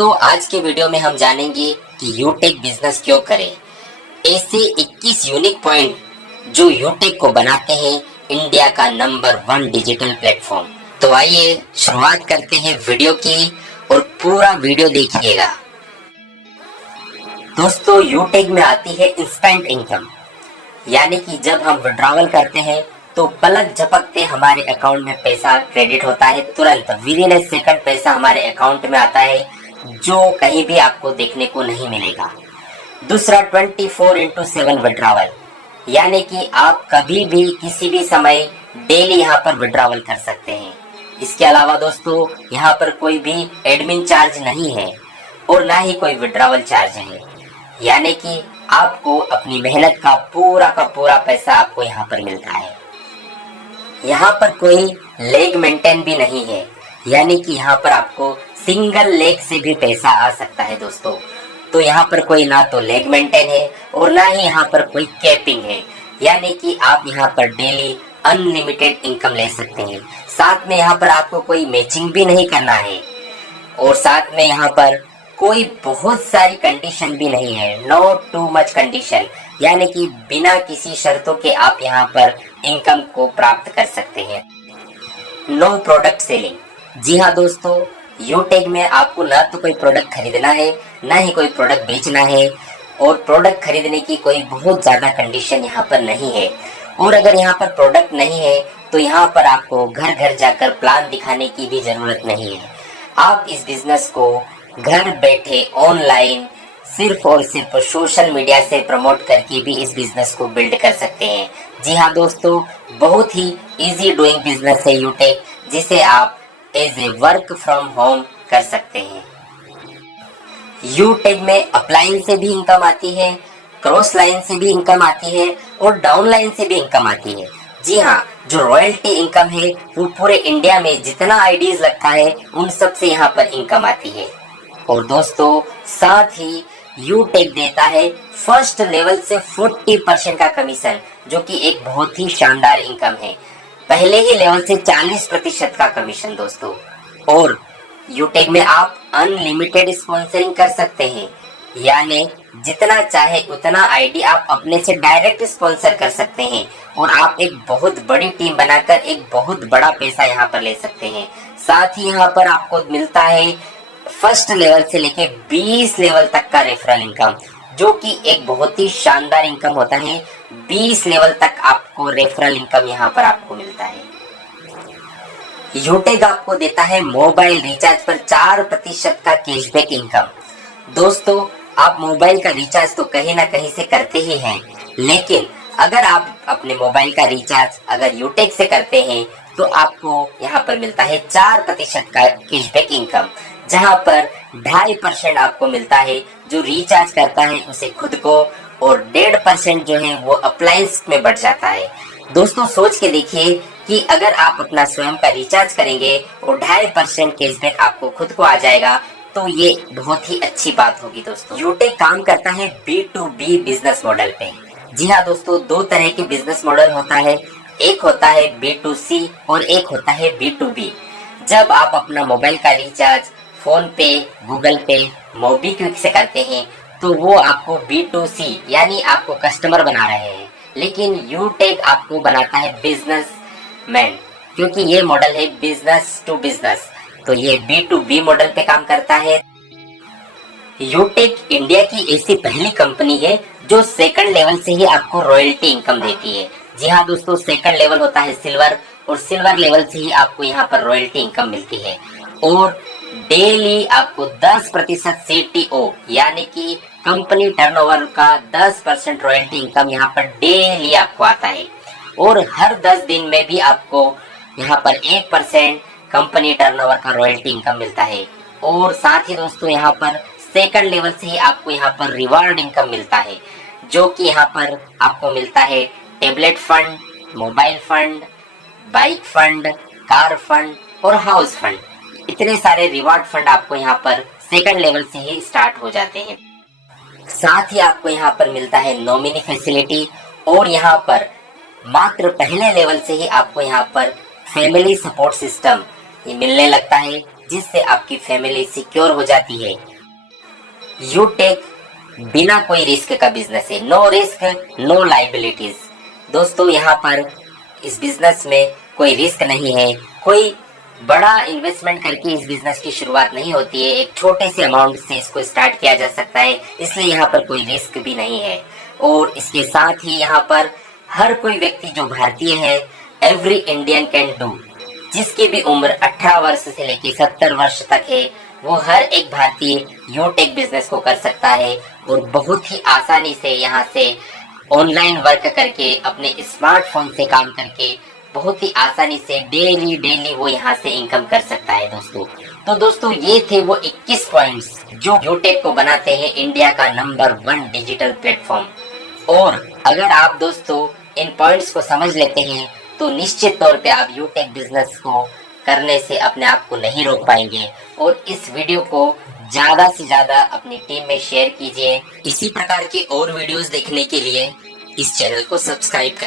दोस्तों आज के वीडियो में हम जानेंगे कि यूटेक बिजनेस क्यों करें। ऐसे 21 यूनिक पॉइंट जो यूटेक को बनाते हैं इंडिया का नंबर 1 डिजिटल प्लेटफॉर्म। तो आइए शुरुआत करते हैं वीडियो की और पूरा वीडियो देखिएगा। दोस्तों यूटेक में आती है इंस्टेंट इनकम, यानी कि जब हम विड्रॉवल करते हैं तो पलक झपकते हमारे अकाउंट में पैसा क्रेडिट होता है, तुरंत विद इन ए सेकंड पैसा हमारे अकाउंट में आता है, जो कहीं भी आपको देखने को नहीं मिलेगा। दूसरा 24/7 विड्रॉवल, यानी कि आप कभी भी किसी भी समय डेली यहाँ पर विड्रॉवल कर सकते हैं। इसके अलावा दोस्तों यहाँ पर कोई भी एडमिन चार्ज नहीं है और ना ही कोई विड्रॉवल चार्ज है, यानी कि आपको अपनी मेहनत का पूरा पैसा आपको यहाँ पर मिलता है। यहाँ पर कोई लेग मेंटेन भी नहीं है, यानी कि यहाँ पर आपको सिंगल लेग से भी पैसा आ सकता है दोस्तों। तो यहाँ पर कोई ना तो लेग मेंटेन है और ना ही यहाँ पर कोई कैपिंग है, यानी कि आप यहाँ पर डेली अनलिमिटेड इनकम ले सकते हैं। साथ में यहाँ पर आपको कोई मैचिंग भी नहीं करना है और साथ में यहाँ पर कोई बहुत सारी कंडीशन भी नहीं है, नो टू मच कंडीशन, यानी कि बिना किसी शर्तों के आप यहाँ पर इनकम को प्राप्त कर सकते हैं। No product selling. जी हाँ दोस्तों, यूटेक में आपको ना तो कोई प्रोडक्ट खरीदना है ना ही कोई प्रोडक्ट बेचना है, और प्रोडक्ट खरीदने की कोई बहुत ज्यादा कंडीशन यहाँ पर नहीं है। और अगर यहाँ पर प्रोडक्ट नहीं है तो यहाँ पर आपको घर घर जाकर प्लान दिखाने की भी जरूरत नहीं है। आप इस बिजनेस को घर बैठे ऑनलाइन सिर्फ और सिर्फ सोशल मीडिया से प्रमोट करके भी इस बिजनेस को बिल्ड कर सकते हैं। जी हाँ दोस्तों, बहुत ही इजी डूइंग बिजनेस है यूटेक, जिसे आप as a work from home कर सकते हैं। यूटेक में अपलाइन से भी इनकम आती है, क्रॉस लाइन से भी इनकम आती है और डाउन लाइन से भी इनकम आती है। जी हाँ, जो रॉयल्टी इनकम है वो पूरे इंडिया में जितना आईडीज लगता है उन सब से यहाँ पर इनकम आती है। और दोस्तों साथ ही यूटेक देता है फर्स्ट लेवल से 40% का कमीशन, जो कि एक बहुत ही शानदार इनकम है। पहले ही लेवल से 40% का कमीशन दोस्तों। और यूटेक में आप अनलिमिटेड स्पॉन्सरिंग कर सकते हैं, यानी जितना चाहे उतना आईडी आप अपने से डायरेक्ट स्पॉन्सर कर सकते हैं और आप एक बहुत बड़ी टीम बनाकर एक बहुत बड़ा पैसा यहाँ पर ले सकते हैं। साथ ही यहाँ पर आपको मिलता है फर्स्ट लेवल से लेके 20 लेवल तक का रेफरल इनकम, जो कि एक बहुत ही शानदार इनकम होता है। 20 लेवल तक आपको रेफरल इनकम यहाँ पर आपको मिलता है। यूटेक आपको देता है मोबाइल रिचार्ज पर 4% का कैशबैक इनकम। दोस्तों आप मोबाइल का रिचार्ज तो कहीं ना कहीं से करते ही हैं, लेकिन अगर आप अपने मोबाइल का रिचार्ज अगर यूटेक से करते हैं तो आपको यहाँ पर मिलता है 4% का कैशबैक इनकम, जहाँ पर 2.5% आपको मिलता है जो रिचार्ज करता है उसे खुद को, और 1.5% जो है वो अप्लायंस में बढ़ जाता है। दोस्तों सोच के देखिए कि अगर आप अपना स्वयं का रिचार्ज करेंगे और 2.5% कैशबैक आपको खुद को आ जाएगा, तो ये बहुत ही अच्छी बात होगी दोस्तों। यूटेक काम करता है B2B बिजनेस मॉडल पे। जी हाँ दोस्तों, दो तरह के बिजनेस मॉडल होता है, एक होता है B2C और एक होता है B2B। जब आप अपना मोबाइल का रिचार्ज फोन पे, गूगल पे, मोबीक्विक से करते हैं तो वो आपको B2C यानी आपको कस्टमर बना रहे हैं, लेकिन यूटेक आपको बनाता है बिजनेस मैन, क्योंकि ये मॉडल है बिजनेस टू बिजनेस, तो ये B2B मॉडल पे काम करता है। यूटेक इंडिया की ऐसी पहली कंपनी है जो सेकंड लेवल से ही आपको रॉयल्टी इनकम देती है। जी हाँ दोस्तों, सेकंड लेवल होता है सिल्वर, और सिल्वर लेवल से ही आपको यहाँ पर रॉयल्टी इनकम मिलती है। और डेली आपको 10% CTO यानी कि कंपनी टर्नओवर का 10% रॉयल्टी इनकम यहाँ पर डेली आपको आता है, और हर 10 दिन में भी आपको यहाँ पर 1% कंपनी टर्नओवर का रॉयल्टी इनकम मिलता है। और साथ ही दोस्तों यहाँ पर सेकंड लेवल से ही आपको यहाँ पर रिवार्ड इनकम मिलता है, जो कि यहाँ पर आपको मिलता है tablet fund, mobile fund, bike fund, car fund और हाउस फंड। इतने सारे रिवार्ड फंड आपको यहाँ पर सेकंड लेवल से ही स्टार्ट हो जाते हैं। साथ ही आपको यहाँ पर मिलता है नॉमिनी फैसिलिटी, और यहाँ पर मात्र पहले लेवल से ही आपको यहाँ पर फैमिली सपोर्ट सिस्टम ये मिलने लगता है, जिससे आपकी फैमिली सिक्योर हो जाती है। यूटेक बिना कोई रिस्क का बिजनेस है, नो रिस्क नो लाइबिलिटीज। दोस्तों यहाँ पर इस बिजनेस में कोई रिस्क नहीं है, कोई बड़ा इन्वेस्टमेंट करके इस बिजनेस की शुरुआत नहीं होती है, एक छोटे से अमाउंट से इसको स्टार्ट किया जा सकता है, इसलिए यहाँ पर कोई रिस्क भी नहीं है। और इसके साथ ही यहाँ पर हर कोई व्यक्ति जो भारतीय है, एवरी इंडियन कैन डू, जिसकी भी उम्र 18 वर्ष से लेकर 70 वर्ष तक है, वो हर एक भारतीय यूटेक बिजनेस को कर सकता है और बहुत ही आसानी से यहाँ से ऑनलाइन वर्क करके अपने स्मार्टफोन से काम करके बहुत ही आसानी से डेली वो यहाँ से इनकम कर सकता है दोस्तों। तो दोस्तों ये थे वो 21 पॉइंट्स जो यूटेक को बनाते हैं इंडिया का नंबर 1 डिजिटल प्लेटफॉर्म। और अगर आप दोस्तों इन पॉइंट्स को समझ लेते हैं तो निश्चित तौर पे आप यूटेक बिजनेस को करने से अपने आप को नहीं रोक पाएंगे। और इस वीडियो को ज्यादा से ज्यादा अपनी टीम में शेयर कीजिए। इसी प्रकार की और वीडियोस देखने के लिए इस चैनल को सब्सक्राइब करें।